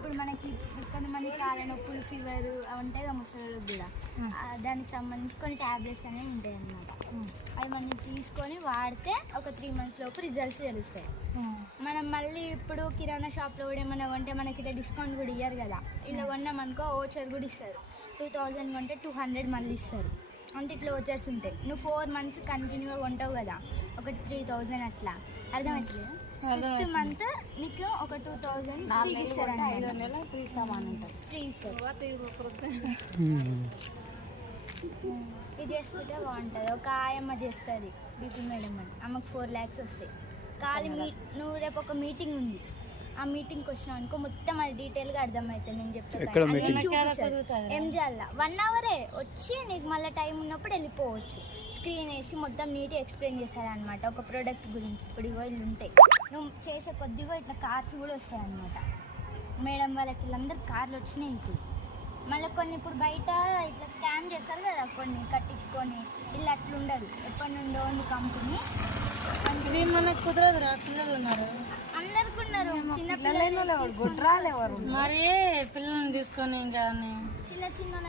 ఇప్పుడు మనకి కొంతమంది కాళ్ళ నొప్పులు ఫీవర్ ఉంటాయి కదా ముసలికి కూడా. దానికి సంబంధించి కొన్ని టాబ్లెట్స్ అనేవి ఉంటాయి అన్నమాట. అవి మనం తీసుకొని వాడితే ఒక త్రీ మంత్స్ లోపు రిజల్ట్స్ తెలుస్తాయి. మనం మళ్ళీ ఇప్పుడు కిరాణా షాప్లో కూడా ఏమైనా కొంటే మనకి ఇట్లా డిస్కౌంట్ కూడా ఇయ్యరు కదా. ఇలా కొన్నామనుకో ఓచర్ కూడా ఇస్తారు. టూ థౌజండ్ కొంటే టూ హండ్రెడ్ మళ్ళీ ఇస్తారు. అంటే ఇట్లా ఓచర్స్ ఉంటాయి. నువ్వు ఫోర్ మంత్స్ కంటిన్యూగా కొంటావు కదా. ఒక త్రీ థౌజండ్ అట్లా. అర్థమవుతుంది ఫిఫ్త్ మంత్ నీకు ఒక టూ థౌజండ్ ఇస్తారు ఫ్రీ సామాన్ ఉంటుంది. ఫ్రీ ఇస్తారు. ఇది చేసుకుంటే బాగుంటుంది. ఒక ఆయమ్మ చేస్తుంది బీపీ మేడం అని. ఆమెకు ఫోర్ ల్యాక్స్ వస్తాయి. ఖాళీ మీ నువ్వు రేపు ఒక మీటింగ్ ఉంది. ఆ మీటింగ్కి వచ్చినావు అనుకో మొత్తం అది డీటెయిల్గా అర్థమవుతుంది నేను ఎక్కడ చెప్తాను? ఏం చేయాల? వన్ అవరే వచ్చి నీకు మళ్ళీ టైం ఉన్నప్పుడు వెళ్ళిపోవచ్చు. స్క్రీన్ వేసి మొత్తం నీట్గా ఎక్స్ప్లెయిన్ చేస్తారనమాట ఒక ప్రోడక్ట్ గురించి ఇప్పుడు ఇగో ఇల్లు ఉంటాయి. నువ్వు చేసే కొద్దిగా ఇట్లా కార్స్ కూడా వస్తాయి అనమాట మేడం వాళ్ళకి వీళ్ళందరూ కార్లు వచ్చినాయి ఇప్పుడు. మళ్ళీ కొన్ని ఇప్పుడు బయట ఇట్లా స్కామ్ చేస్తారు కదా కొన్ని కట్టించుకొని ఇల్లు అట్లా ఉండదు. ఎప్పటి నుండో ఉంది కంపెనీ. మనకు కుదరదు పిల్లలు ఉన్నారు. అందరికి ఉన్నారు. చిన్న పిల్లలు మరి పిల్లల్ని తీసుకొని ఇంకా చిన్న చిన్న